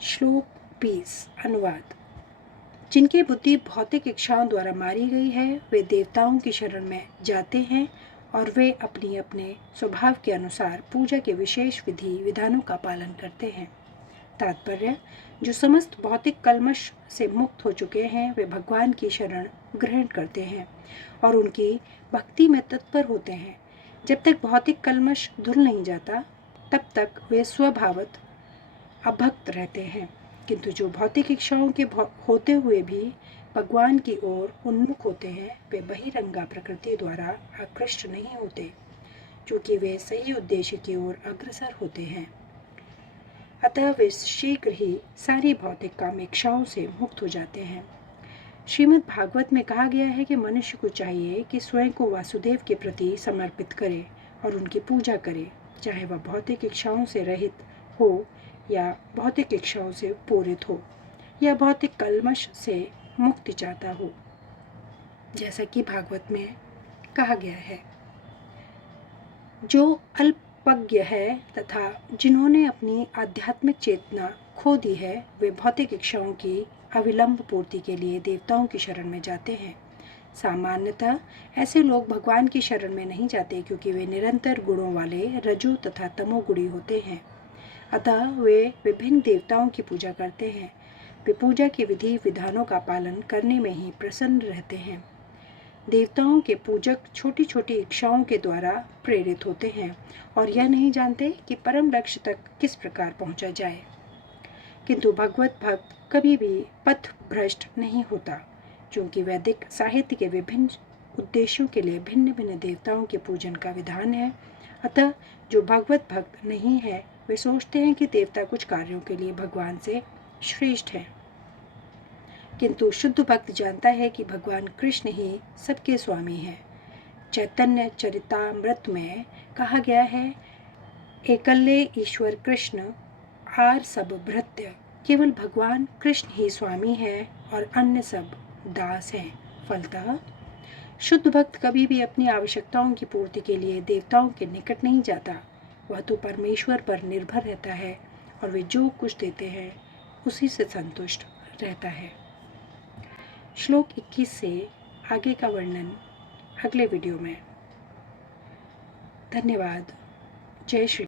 श्लोक 20 अनुवाद। जिनकी बुद्धि भौतिक इच्छाओं द्वारा मारी गई है वे देवताओं की शरण में जाते हैं और वे अपनी अपने स्वभाव के अनुसार पूजा के विशेष विधि विधानों का पालन करते हैं। तात्पर्य, जो समस्त भौतिक कल्मश से मुक्त हो चुके हैं वे भगवान की शरण ग्रहण करते हैं और उनकी भक्ति में तत्पर होते हैं। जब तक भौतिक कल्मश धुल नहीं जाता तब तक वे स्वभावत अभक्त रहते हैं, किंतु जो भौतिक इच्छाओं के होते हुए भी भगवान की ओर उन्मुख होते हैं वे बहिरंगा प्रकृति द्वारा आकृष्ट नहीं होते, क्योंकि वे सही उद्देश्य की ओर अग्रसर होते हैं। अतः वे शीघ्र ही सारी भौतिक कामेक्षाओं से मुक्त हो जाते हैं। श्रीमद् भागवत में कहा गया है कि मनुष्य को चाहिए कि स्वयं को वासुदेव के प्रति समर्पित करे और उनकी पूजा करे, चाहे वह भौतिक इच्छाओं से रहित हो या भौतिक इच्छाओं से पूरित हो या भौतिक कल्मश से मुक्ति चाहता हो, जैसा कि भागवत में कहा गया है। जो अल्पज्ञ है तथा जिन्होंने अपनी आध्यात्मिक चेतना खो दी है वे भौतिक इच्छाओं की अविलंब पूर्ति के लिए देवताओं की शरण में जाते हैं। सामान्यतः ऐसे लोग भगवान की शरण में नहीं जाते, क्योंकि वे निरंतर गुणों वाले रजो तथा तमोगुणी होते हैं। अतः वे विभिन्न देवताओं की पूजा करते हैं। वे पूजा के विधि विधानों का पालन करने में ही प्रसन्न रहते हैं। देवताओं के पूजक छोटी छोटी इच्छाओं के द्वारा प्रेरित होते हैं और यह नहीं जानते कि परम लक्ष्य तक किस प्रकार पहुंचा जाए। किंतु भगवत भक्त कभी भी पथ भ्रष्ट नहीं होता, क्योंकि वैदिक साहित्य के विभिन्न उद्देश्यों के लिए भिन्न भिन्न देवताओं के पूजन का विधान है। अतः जो भगवत भक्त नहीं है वे सोचते हैं कि देवता कुछ कार्यों के लिए भगवान से श्रेष्ठ है, किंतु शुद्ध भक्त जानता है कि भगवान कृष्ण ही सबके स्वामी हैं। चैतन्य चरितामृत में कहा गया है, एकल्ले ईश्वर कृष्ण आर सब भृत्य, केवल भगवान कृष्ण ही स्वामी है और अन्य सब दास हैं। फलतः शुद्ध भक्त कभी भी अपनी आवश्यकताओं की पूर्ति के लिए देवताओं के निकट नहीं जाता। वह तो परमेश्वर पर निर्भर रहता है और वे जो कुछ देते हैं उसी से संतुष्ट रहता है। श्लोक 21 से आगे का वर्णन अगले वीडियो में। धन्यवाद। जय श्री